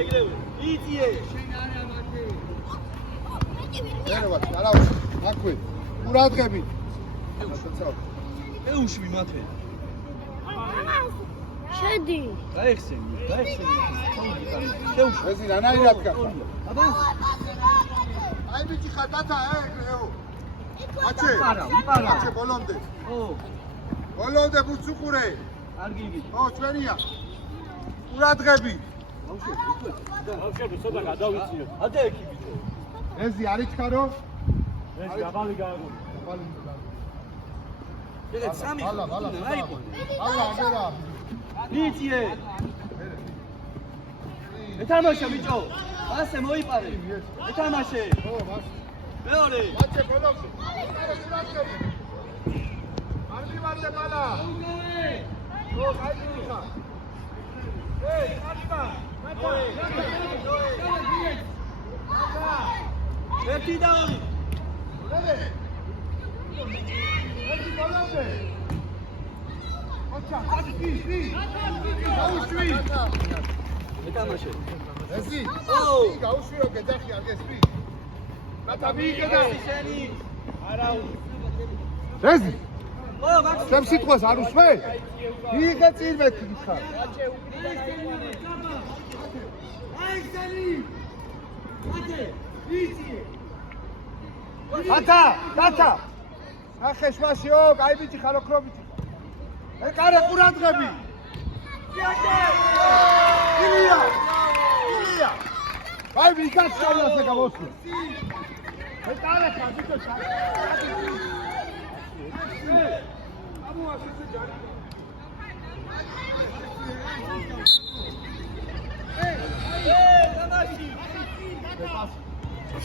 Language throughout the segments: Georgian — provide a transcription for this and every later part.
ეგრევე. იწიე. ერევათ, არავის, აქვე. ყურადღებით. ეუშვი მათე. შედი. გაიხსენი. ეზე რანაირად გახდა? აბა. აი ბიჭი ხარ დათა, ეო. აჩე. იპარა. აჩე ბოლომდე. ო. ბოლომდე ბუცუყურე. არ გიგი. ო, ჩვენია. ყურადღებით. ბავშვები ცოტა გადავიციოთ. ადა ეკი ბიჭო. ეზე არის ჩქარო? ეს გაბალი გააგონი. გაბალი. ეგ სამი. ბალა. ბალა, აგერა. იწიე. ეთამაშე ბიჭო. ასე მოიპარე. ეთამაშე. ო, მას. მეორე. აჩე ბოლომდე. ყურადღებით. არ მივარდე ბალა. ო, აი ბიჭი ხარ. ეი, აკა. ერთი და ორი. ერთი ბოლომდე. ოჩა, აჩი. გაუშვი. ეთამაშე. ეზი. ო. გაუშვიო გეძახი არ გესვი. რათა მიიგედა. შენი. არა. ეზი. ო, მაქსიმ. ჩემ სიტყვას არ უსმე? მიიღე წინ მეთქი ხარ. დათა. ახეშ მასიო, კაი ბიჭი ხარ ოქრობიჭი. ეკარე ყურადღები. ილია. აი ვიგაც სწავლასე გამოსული. ეკარე ხარ ბიჭო.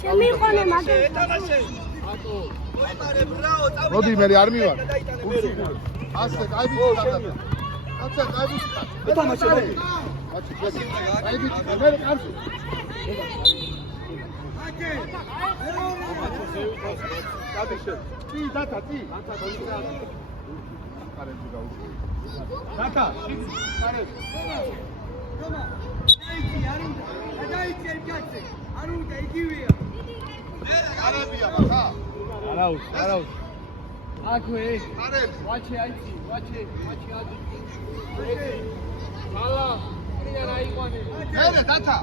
შემიყოლე მაგას. ეთამაშე. მოიპარე ბრაო, წავიდა. მოდი მე არ მივარ. ასე, აი ბიჭი დათა. აცა, აი ბიჭი. ეთამაშე. აი ბიჭი, მე კარში. გადიშე. წი დათა. კარები გაუშვი. დათა. კარე. არ უნდა იგივეა. კარებია ბახა. არა. აქვე. კარები. ვაჩე აიცი. ბალა. რა იყვანე. მერე დათა.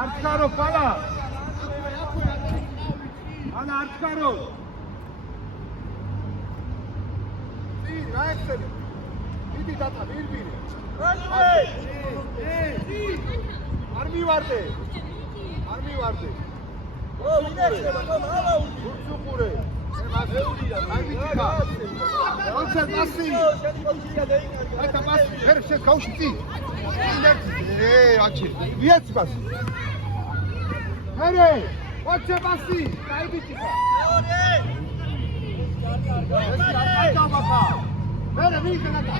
არჩქარო ბალა. ანა არჩქარო. წი რა ეცები. დიდი დათა ვირბირი. არ მივარდე. ო, მინაშება, მალა უდი. უცუყურე. აი ბიჭიკა. როცა პასი. ათა პასი. ვერ შეს გავში წი. აჩი. ვიაც პასი. მერე. ოჩე პასი. აი ბიჭიკა. მერე ვიღე ნაკა.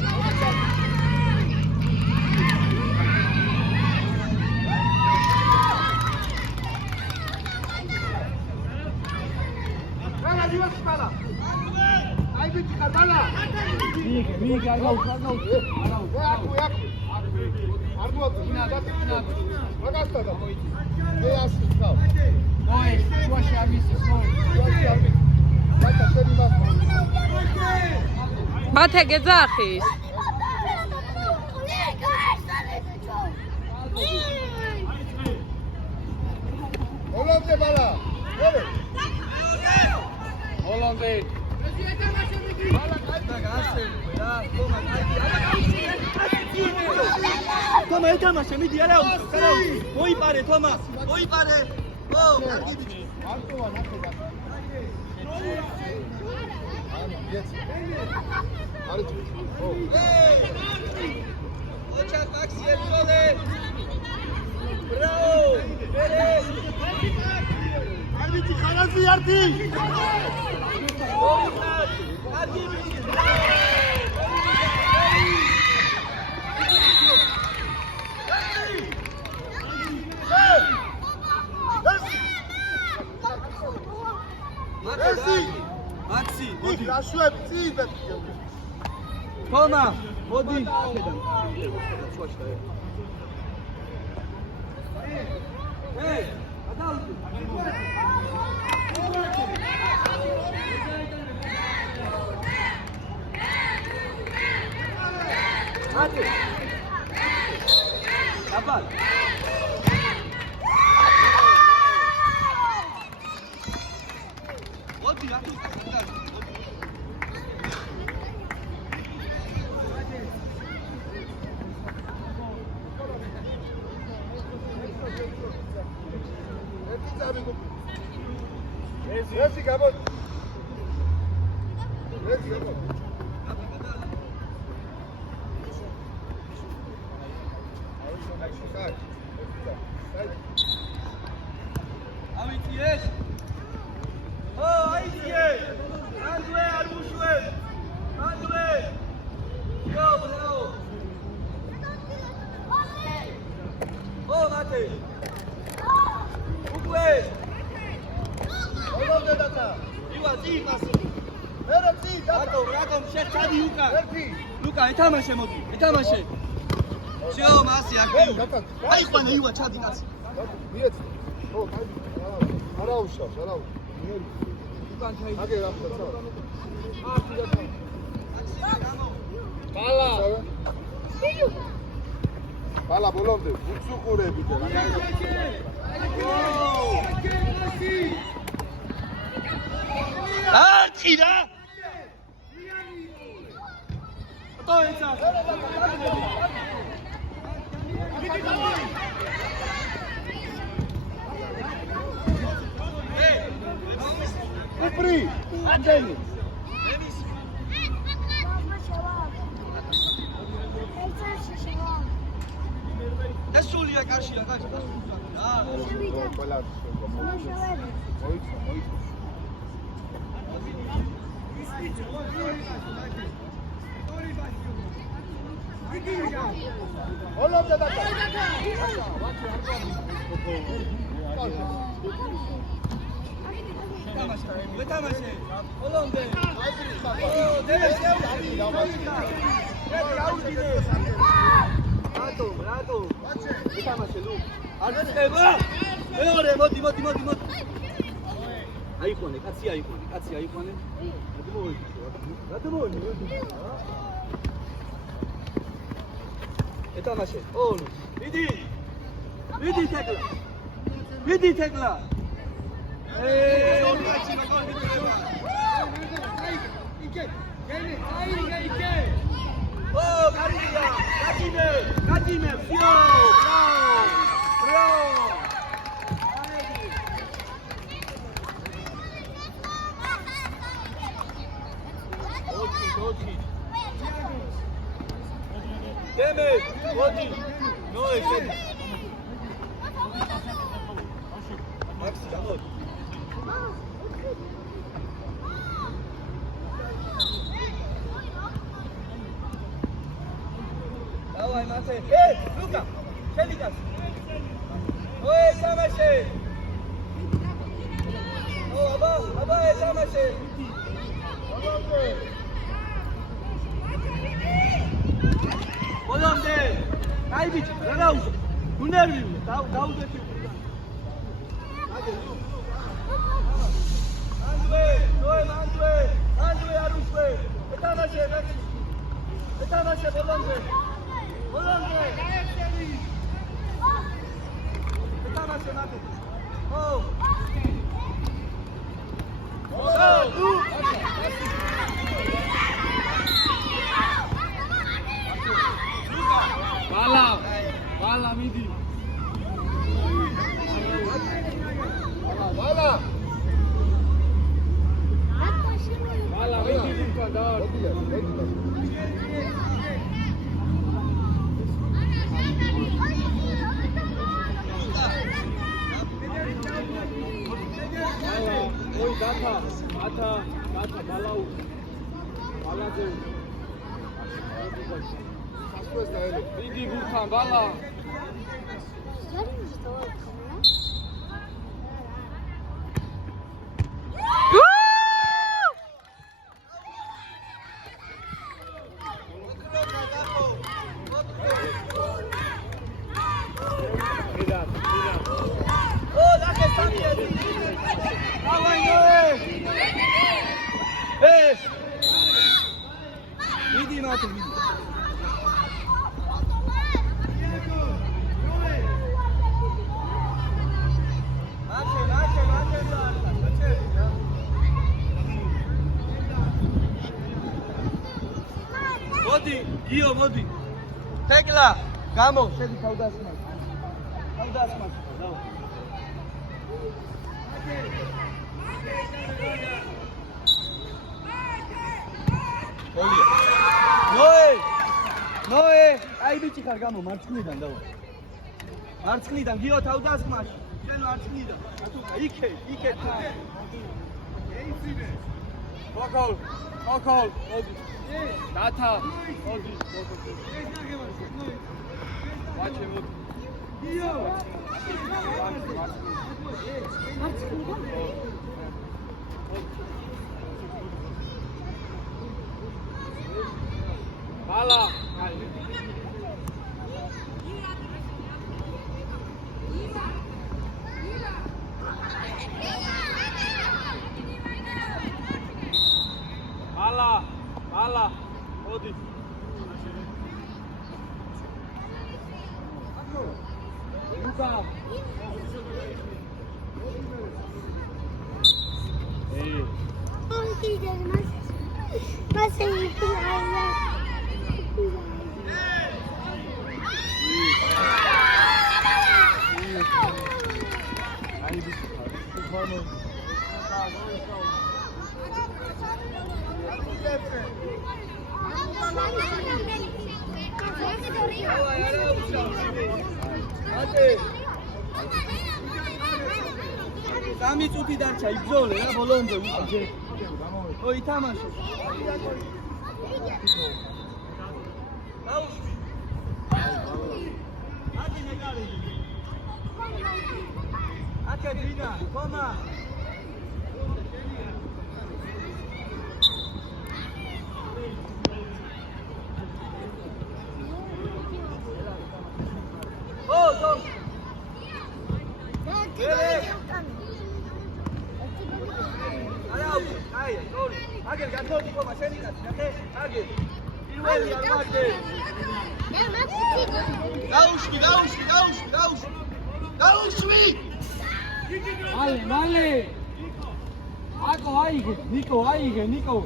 აი ბიჭი ხარ ბალა. მიიგე არ გაუშვ. არ მოაქვს მაგასთან და მე ასე ვქავ. მოი, შუაში არ მისის, მოი. დათა შენი მას. მათე გეძახის. ბოლომდე ბალა. ბოლომდე. თომა ეთამაშე, მიდი არა. მოიპარე თომა. მოიპარე. ო, კარგი ბიჭი. მარტოა ნახე და. არის. ო. ოჩაკ მაქსი ებრძოლე. ბრაო. არ ვიცი ხარაზი არტი. კარგი ბიჭი. Merci. მაქსი, მოდი. გაშუები წინ თომა, მოდი. ახედან. სვაშ და. გადავიდე. ატე. აბა. მოდი რა თქმა უნდა. Let's go. Let's go. Amitiyet. Oh, Amitiyet. Andwe, Arushwe. Andwe. Yo, bravo. Oh, Mate. Ukwe. ივა წიგას მერე წი რატომ შეჭადი ლუკა ეთამაშე მოდი ეთამაშე შო მასი აქტივი აიყვანე ივა ჩადი კაცი მიეც ო არა უშავს უკან ჩაი აგე რა ხდება ბალა ბოლომდე უცუყურები და არჩიდა ტოეცა უპრი ანდენი ეს სულია კარშია კაცი ყველა მოიცა Olomde da. Betamase. Olomde. Rato. Betamase lu. Artseba. Eore modi. Ayikhone, khatsi ayikhone. Radmoy. ეთამაშე. ო, მიდი თეკლა. ორი კაცი მაგალ იკე. ო, კარია. გაძინე. ფიო. ბრავო. ოჩი. Deme, Modi, no es. Max, vamos. Давай, Mate. Luca, Chelikas. Oye, Samase. Oh, aba, Samase. Olomde. Kaybit. Ragaus. Unervi. Dauzeti. Andwe, Aruswe. Etamase, Olomde. Etamase, Mate. Oh. Bala, midi. Bala, midi kadar. Oi, Gata, Balau. Bala de. Midi Gurkhan, Bala. მოდი, იო, მოდი. თეკლა, გამო, შედი თავდასხმას. თავდასხმას, დავა. გოლია. ნოე, აი ბიჭი ხარ გამო, მარცხნიდან დავა. მარცხნიდან, გიო თავდასხმაში. შენ მარცხნიდან. იქე. ოკოლ, მოდი. დათა, მოდი. ვაჩე მოდი. ბალა. ბალა, მოდი. ლუკა. სამი წუთი დარჩა, იბრძოლე რა ბოლომდე უკვე. ოი თამაშო. დაუშვი. აკი ნეკარი. აკე დინა, ხომა. აგერ გათხოვდი ხომა შენი კაცი, ნახე? აგერ. პირველი არ მაგდე. დაუშვი. მალე. აკო აიგე, ნიკო.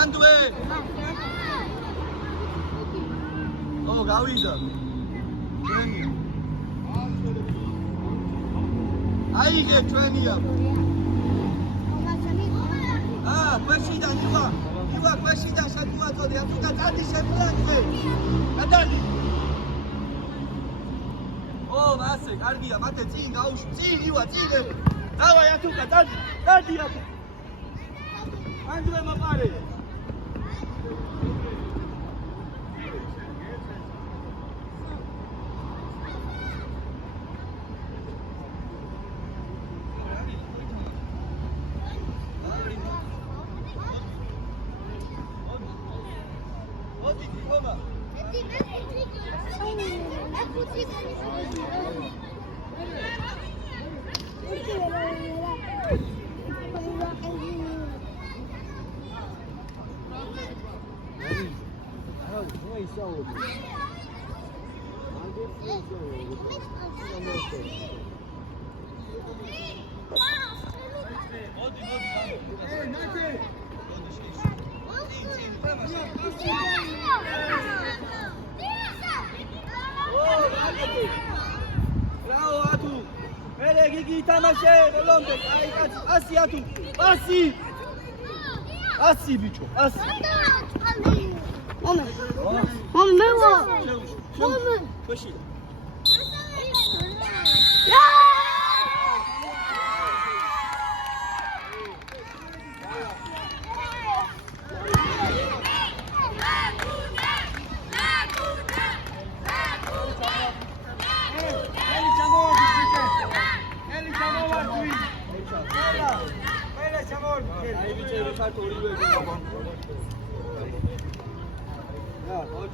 ანდვე. გავიდა. ჩვენი. აიგე ჩვენია. კვეშიდან ივა კვეშიდან შეთუაწოდი, ათუდა წადი შემლანზე. გადადი. მასე, კარგია, მათე წინ გაუშვი, წინ ივა, წინ. დავაი ათუდა, წადი ათუდა. ანდვე მაყარე. Bravo Atu. Ele gigi tamashe, belombe. Ai kati, asi Atu. Asi bicho, asi. Mama. Koshi.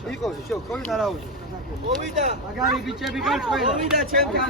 Niko, show, koi naraudi. Ovida. Magari bicebi gol quella. Ovida champion.